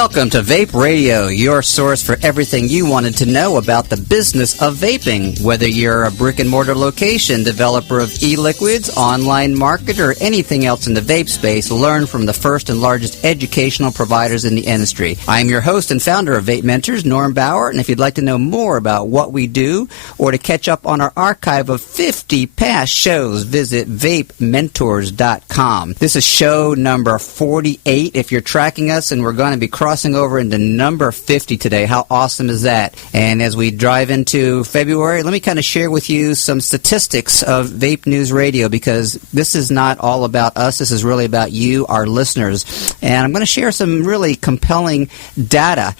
Welcome to Vape Radio, your source for everything you wanted to know about the business of vaping. Whether you're a brick-and-mortar location, developer of e-liquids, online marketer, or anything else in the vape space, learn from the first and largest educational providers in the industry. I am your host and founder of VapeMentors, Norm Bauer, and if you'd like to know more about what we do or to catch up on our archive of 50 past shows, visit VapeMentors.com. This is show number 48 if you're tracking us, and we're going to be crossing over into number 50 today. How awesome is that? And as we drive into February, let me kind of share with you some statistics of Vape News Radio, because this is not all about us. This is really about you, our listeners. And I'm going to share some really compelling data.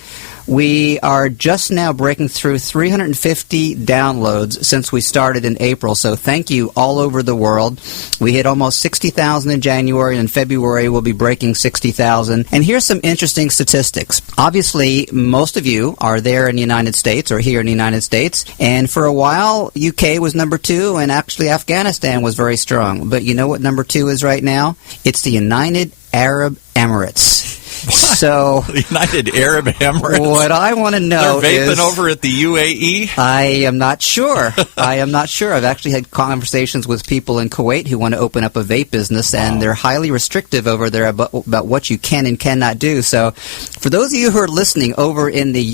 We are just now breaking through 350 downloads since we started in April, so thank you all over the world. We hit almost 60,000 in January, and in February we'll be breaking 60,000. And here's some interesting statistics. Obviously, most of you are there in the United States or here in the United States, and for a while, UK was number 2, and actually Afghanistan was very strong. But you know what number 2 is right now? It's the United Arab Emirates. What? So, the United Arab Emirates. What I want to know They're vaping is, over at the UAE? I am not sure. I've actually had conversations with people in Kuwait who want to open up a vape business, and they're highly restrictive over there about what you can and cannot do. So, for those of you who are listening over in the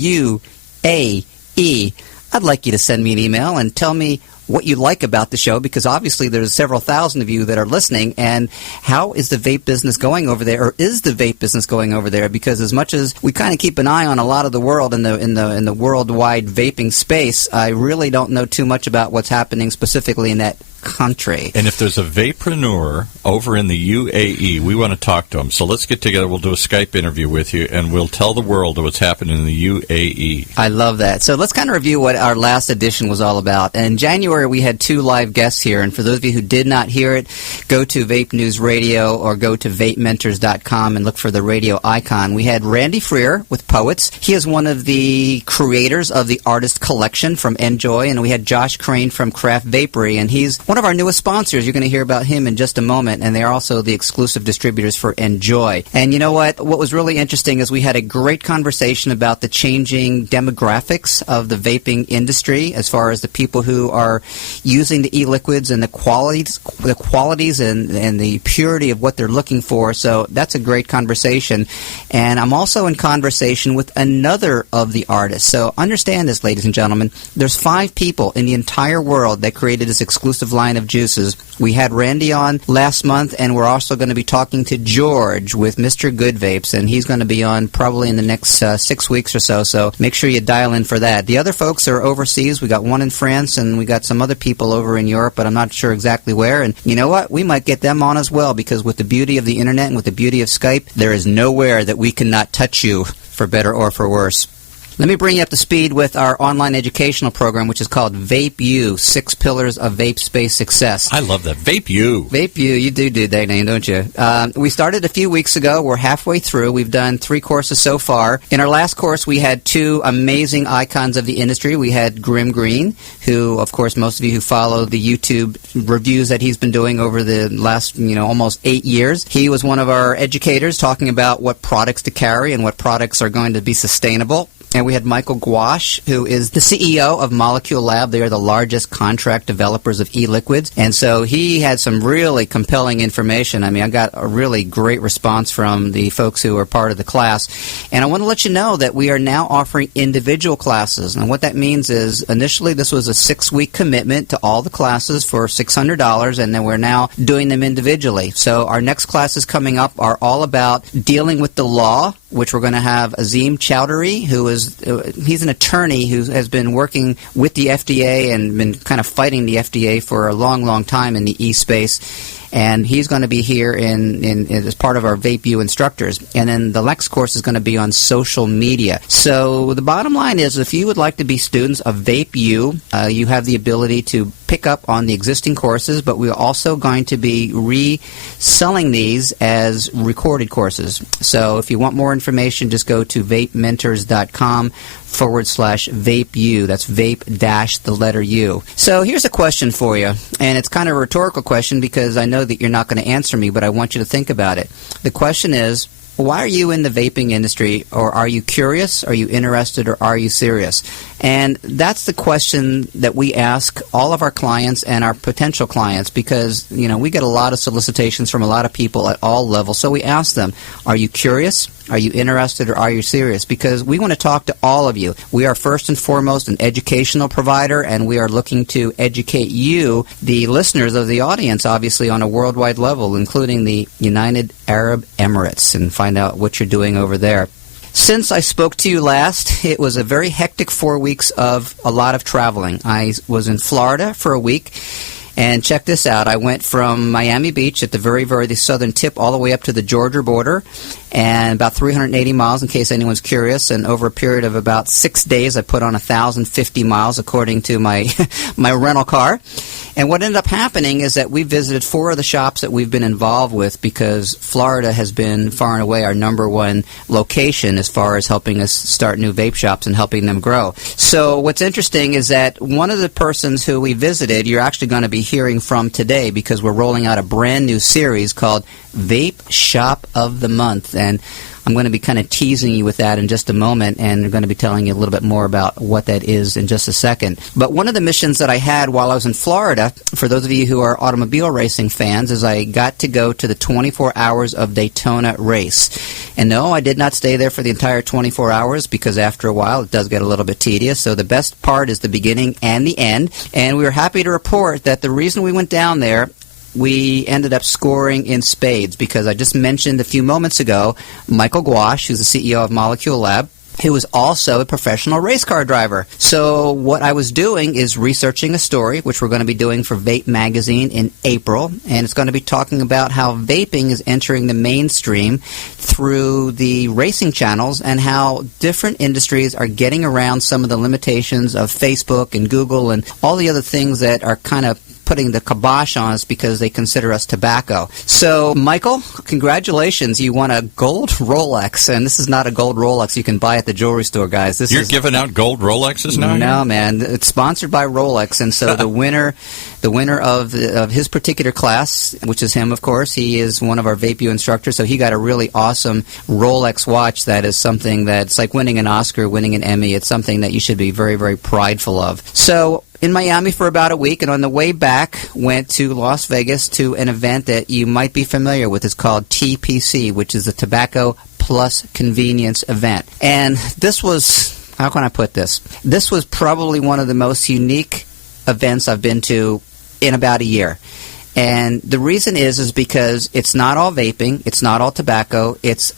UAE, I'd like you to send me an email and tell me what you like about the show, because obviously there's several thousand of you that are listening, and how is the vape business going over there, or is the vape business going over there? Because as much as we kind of keep an eye on a lot of the world in the worldwide vaping space, I really don't know too much about what's happening specifically in that country. And if there's a vapreneur over in the UAE, we want to talk to them. So let's get together. We'll do a Skype interview with you, and we'll tell the world what's happening in the UAE. I love that. So let's kind of review what our last edition was all about. In January, we had 2 live guests here, and for those of you who did not hear it, go to Vape News Radio or go to VapeMentors.com and look for the radio icon. We had Randy Freer with Poets. He is one of the creators of the Artist Collection from Enjoy, and we had Josh Crane from Craft Vapery, and he's one of our newest sponsors. You're going to hear about him in just a moment, and they're also the exclusive distributors for Enjoy. And you know what? What was really interesting is we had a great conversation about the changing demographics of the vaping industry as far as the people who are using the e-liquids and the qualities and the purity of what they're looking for. So that's a great conversation. And I'm also in conversation with another of the artists. So understand this, ladies and gentlemen. There's 5 people in the entire world that created this exclusive line of juices. We had Randy on last month, and we're also going to be talking to George with Mr. Good Vapes, and he's going to be on probably in the next 6 weeks or so, so make sure you dial in for that. The other folks are overseas. We got one in France, and we got some other people over in Europe, but I'm not sure exactly where, and you know what? We might get them on as well, because with the beauty of the internet and with the beauty of Skype, there is nowhere that we cannot touch you, for better or for worse. Let me bring you up to speed with our online educational program, which is called Vape U, 6 Pillars of Vape Space Success. I love that. Vape U. Vape U. You do that name, don't you? We started a few weeks ago. We're halfway through. We've done 3 courses so far. In our last course, we had 2 amazing icons of the industry. We had Grim Green, who, of course, most of you who follow the YouTube reviews that he's been doing over the last, almost 8 years. He was one of our educators talking about what products to carry and what products are going to be sustainable. And we had Michael Gouache, who is the CEO of Molecule Lab. They are the largest contract developers of e-liquids. And so he had some really compelling information. I mean, I got a really great response from the folks who are part of the class. And I want to let you know that we are now offering individual classes. And what that means is initially this was a 6-week commitment to all the classes for $600, and then we're now doing them individually. So our next classes coming up are all about dealing with the law, which we're going to have Azim Chowdhury, who is he's an attorney who has been working with the FDA and been kind of fighting the FDA for a long, long time in the e-space. And he's going to be here as part of our Vape U instructors. And then the next course is going to be on social media. So the bottom line is, if you would like to be students of Vape U, you have the ability to pick up on the existing courses, but we're also going to be reselling these as recorded courses. So if you want more information, just go to VapeMentors.com/VapeU. That's vape - the letter U. So here's a question for you, and it's kind of a rhetorical question because I know that you're not going to answer me, but I want you to think about it. The question is, why are you in the vaping industry? Or are you curious? Are you interested? Or are you serious? And that's the question that we ask all of our clients and our potential clients, because, we get a lot of solicitations from a lot of people at all levels. So we ask them, are you curious? Are you interested, or are you serious? Because we want to talk to all of you. We are first and foremost an educational provider, and we are looking to educate you, the listeners of the audience, obviously on a worldwide level, including the United Arab Emirates, and find out what you're doing over there. Since I spoke to you last, it was a very hectic 4 weeks of a lot of traveling. I was in Florida for a week. And check this out. I went from Miami Beach at the very, very southern tip all the way up to the Georgia border, and about 380 miles, in case anyone's curious. And over a period of about 6 days, I put on 1,050 miles, according to my my rental car. And what ended up happening is that we visited 4 of the shops that we've been involved with, because Florida has been far and away our number one location as far as helping us start new vape shops and helping them grow. So what's interesting is that one of the persons who we visited, you're actually going to be hearing from today, because we're rolling out a brand new series called Vape Shop of the Month. And I'm going to be kind of teasing you with that in just a moment, and I'm going to be telling you a little bit more about what that is in just a second. But one of the missions that I had while I was in Florida, for those of you who are automobile racing fans, is I got to go to the 24 Hours of Daytona race. And no, I did not stay there for the entire 24 hours, because after a while it does get a little bit tedious. So the best part is the beginning and the end. And we were happy to report that the reason we went down there, we ended up scoring in spades, because I just mentioned a few moments ago Michael Gouache, who's the CEO of Molecule Lab, who was also a professional race car driver. So what I was doing is researching a story, which we're going to be doing for Vape Magazine in April, and it's going to be talking about how vaping is entering the mainstream through the racing channels, and how different industries are getting around some of the limitations of Facebook and Google and all the other things that are kind of putting the kibosh on us because they consider us tobacco. So, Michael, congratulations. You won a gold Rolex, and this is not a gold Rolex you can buy at the jewelry store, guys. You're giving out gold Rolexes now? No, man. It's sponsored by Rolex, and so the winner of his particular class, which is him, of course, he is one of our VapeU instructors, so he got a really awesome Rolex watch that is something that's like winning an Oscar, winning an Emmy. It's something that you should be very, very prideful of. So, in Miami for about a week, and on the way back went to Las Vegas to an event that you might be familiar with. It's called TPC, which is the Tobacco Plus Convenience event. And this was, how can I put this? This was probably one of the most unique events I've been to in about a year. And the reason is because it's not all vaping, it's not all tobacco, it's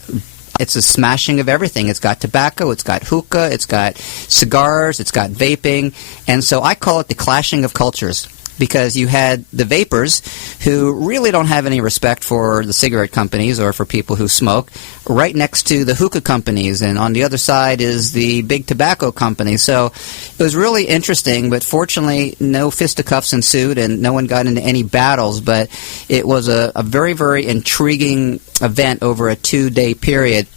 a smashing of everything. It's got tobacco, it's got hookah, it's got cigars, it's got vaping. And so I call it the clashing of cultures, because you had the vapors who really don't have any respect for the cigarette companies or for people who smoke, right next to the hookah companies, and on the other side is the big tobacco company. So it was really interesting, but fortunately no fisticuffs ensued and no one got into any battles, but it was a very, very intriguing event over a 2-day period.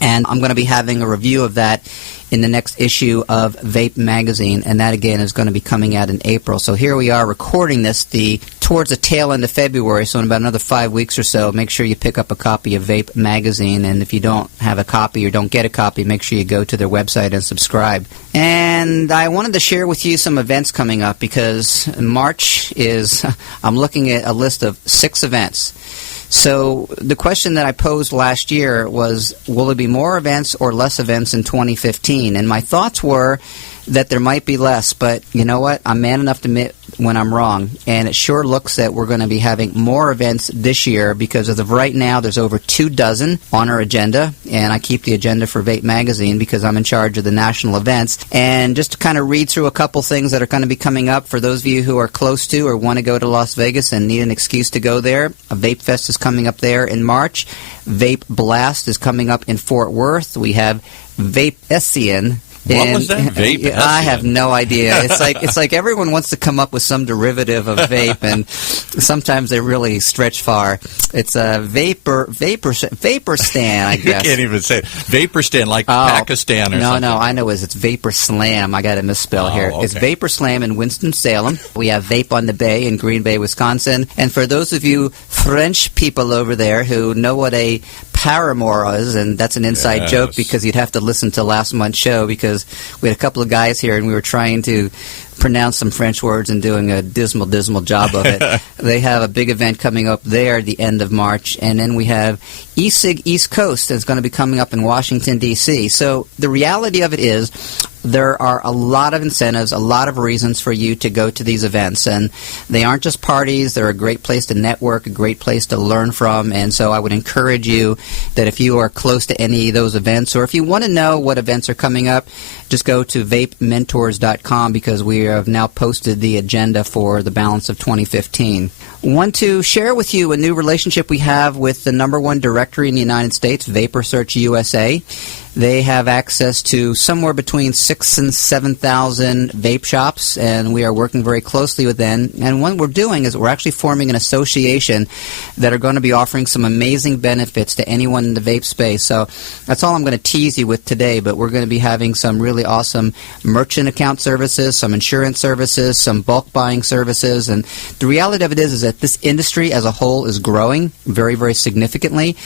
And I'm going to be having a review of that in the next issue of Vape Magazine, and that again is going to be coming out in April. So here we are recording this towards the tail end of February, so in about another 5 weeks or so, make sure you pick up a copy of Vape Magazine, and if you don't have a copy or don't get a copy, make sure you go to their website and subscribe. And I wanted to share with you some events coming up, because March is, I'm looking at a list of 6 events. So the question that I posed last year was, will there be more events or less events in 2015? And my thoughts were that there might be less, but you know what? I'm man enough to admit when I'm wrong, and it sure looks that we're going to be having more events this year, because as of right now, there's over 24 on our agenda, and I keep the agenda for Vape Magazine because I'm in charge of the national events. And just to kind of read through a couple things that are going to be coming up for those of you who are close to or want to go to Las Vegas and need an excuse to go there, a Vape Fest is coming up there in March. Vape Blast is coming up in Fort Worth. We have Vape Essien. What was that? Vape? I have no idea. It's like everyone wants to come up with some derivative of vape, and sometimes they really stretch far. It's a vapor stand, I guess. You can't even say it. Vapor stand, like Pakistan or something. No, I know it's Vapor Slam. I got to misspell here. Okay. It's Vapor Slam in Winston-Salem. We have Vape on the Bay in Green Bay, Wisconsin. And for those of you French people over there who know what a paramour is, and that's an inside joke because you'd have to listen to last month's show because we had a couple of guys here and we were trying to pronounce some French words and doing a dismal job of it. They have a big event coming up there at the end of March, and then we have eSig East Coast that's going to be coming up in Washington, D.C. So the reality of it is there are a lot of incentives, a lot of reasons for you to go to these events, and they aren't just parties. They're a great place to network, a great place to learn from, and so I would encourage you that if you are close to any of those events, or if you want to know what events are coming up, just go to VapeMentors.com because we have now posted the agenda for the balance of 2015. Want to share with you a new relationship we have with the #1 directory in the United States, Vapor Search USA. They have access to somewhere between 6,000 and 7,000 vape shops, and we are working very closely with them. And what we're doing is we're actually forming an association that are going to be offering some amazing benefits to anyone in the vape space. So that's all I'm going to tease you with today, but we're going to be having some really awesome merchant account services, some insurance services, some bulk buying services. And the reality of it is that this industry as a whole is growing very, very significantly.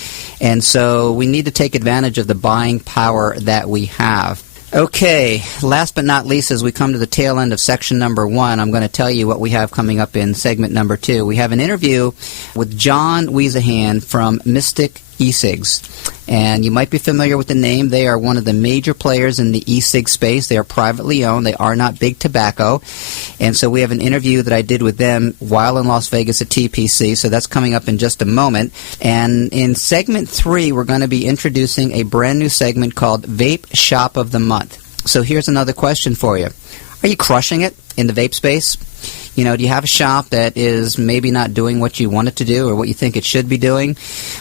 And so we need to take advantage of the buying power that we have. Okay, last but not least, as we come to the tail end of section number 1, I'm going to tell you what we have coming up in segment number 2. We have an interview with John Wiesahan from Mystic eCigs. And you might be familiar with the name. They are one of the major players in the e-cig space. They are privately owned. They are not big tobacco. And so we have an interview that I did with them while in Las Vegas at TPC. So that's coming up in just a moment. And in segment 3, we're going to be introducing a brand new segment called Vape Shop of the Month. So here's another question for you. Are you crushing it in the vape space? You know, do you have a shop that is maybe not doing what you want it to do or what you think it should be doing?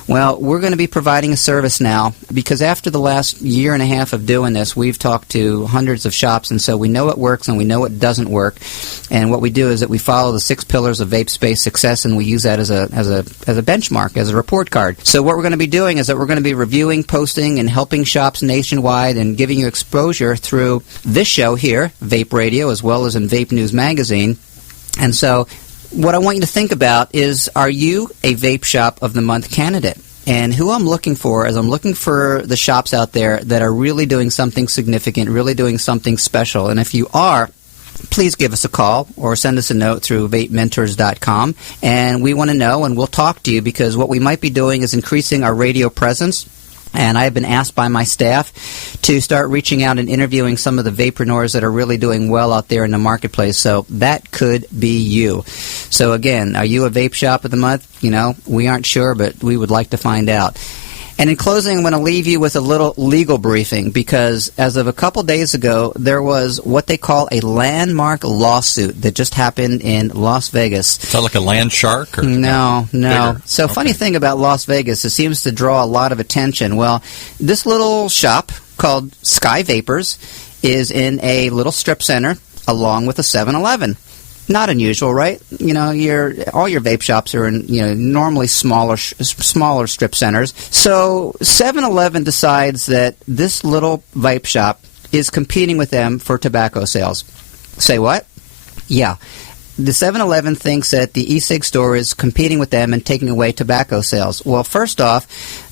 Well, we're going to be providing a service now because after the last year and a half of doing this, we've talked to hundreds of shops, and so we know what works and we know what doesn't work. And what we do is that we follow the 6 pillars of vape space success, and we use that as a benchmark, as a report card. So what we're going to be doing is that we're going to be reviewing, posting, and helping shops nationwide and giving you exposure through this show here, Vape Radio, as well as in Vape News Magazine. And so what I want you to think about is, are you a Vape Shop of the Month candidate? And who I'm looking for is I'm looking for the shops out there that are really doing something significant, really doing something special. And if you are, please give us a call or send us a note through VapeMentors.com. And we want to know, and we'll talk to you, because what we might be doing is increasing our radio presence. And I have been asked by my staff to start reaching out and interviewing some of the vapreneurs that are really doing well out there in the marketplace. So that could be you. So again, are you a Vape Shop of the Month? You know, we aren't sure, but we would like to find out. And in closing, I'm going to leave you with a little legal briefing because as of a couple days ago, there was what they call a landmark lawsuit that just happened in Las Vegas. Is that like a land shark? Or No. Bigger? So funny thing about Las Vegas, it seems to draw a lot of attention. Well, this little shop called Sky Vapors is in a little strip center along with a 7-Eleven. Not unusual, right? You know, all your vape shops are in, normally smaller strip centers. So 7-Eleven decides that this little vape shop is competing with them for tobacco sales. Say what? Yeah. The 7-Eleven thinks that the e-cig store is competing with them and taking away tobacco sales. Well, first off,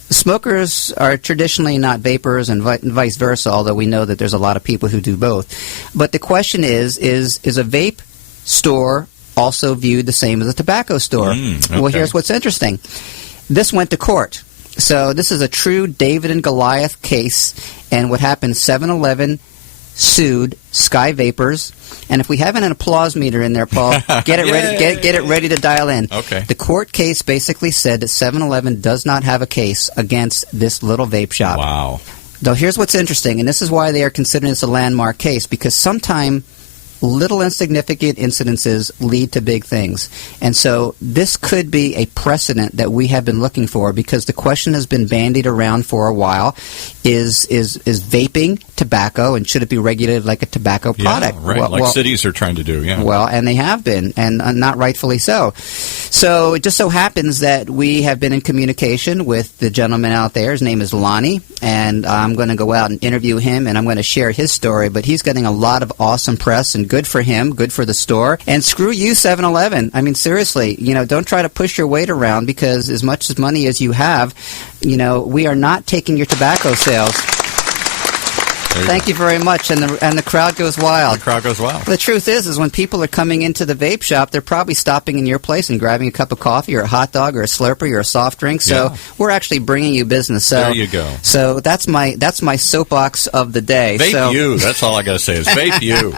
smokers are traditionally not vapors and vice versa, although we know that there's a lot of people who do both. But the question is a vape store also viewed the same as a tobacco store? Okay. Well, here's what's interesting. This went to court. So this is a true David and Goliath case. And what happened, 7-Eleven sued Sky Vapors. And if we haven't an applause meter in there, Paul, get it ready to dial in. Okay. The court case basically said that 7-Eleven does not have a case against this little vape shop. Wow. Though here's what's interesting, and this is why they are considering this a landmark case, because sometimes little insignificant incidences lead to big things. And so this could be a precedent that we have been looking for, because the question has been bandied around for a while. Is vaping tobacco, and should it be regulated like a tobacco product? Yeah, right. Like cities are trying to do, yeah. Well, and they have been, and not rightfully so. So it just so happens that we have been in communication with the gentleman out there. His name is Lonnie, and I'm going to go out and interview him, and I'm going to share his story. But he's getting a lot of awesome press, and good for him, good for the store. And screw you, 7-Eleven. I mean, seriously, don't try to push your weight around, because as much as money as you have, we are not taking your tobacco sales. Thank you very much, and the crowd goes wild. The crowd goes wild. The truth is when people are coming into the vape shop, they're probably stopping in your place and grabbing a cup of coffee or a hot dog or a Slurpee or a soft drink. So we're actually bringing you business. So there you go. So that's my soapbox of the day. Vape you. That's all I got to say is vape you.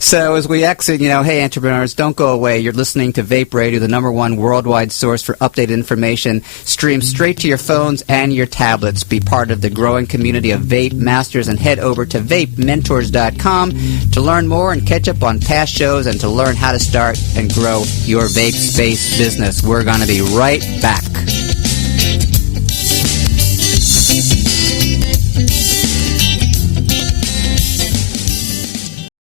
So as we exit, hey, entrepreneurs, don't go away. You're listening to Vape Radio, the #1 worldwide source for updated information. Stream straight to your phones and your tablets. Be part of the growing community of vape masters, and head over to VapeMentors.com to learn more and catch up on past shows, and to learn how to start and grow your vape space business. We're going to be right back.